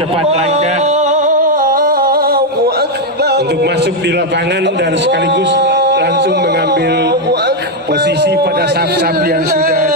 cepat langkah untuk masuk di lapangan dan sekaligus langsung mengambil posisi pada saf-saf yang sudah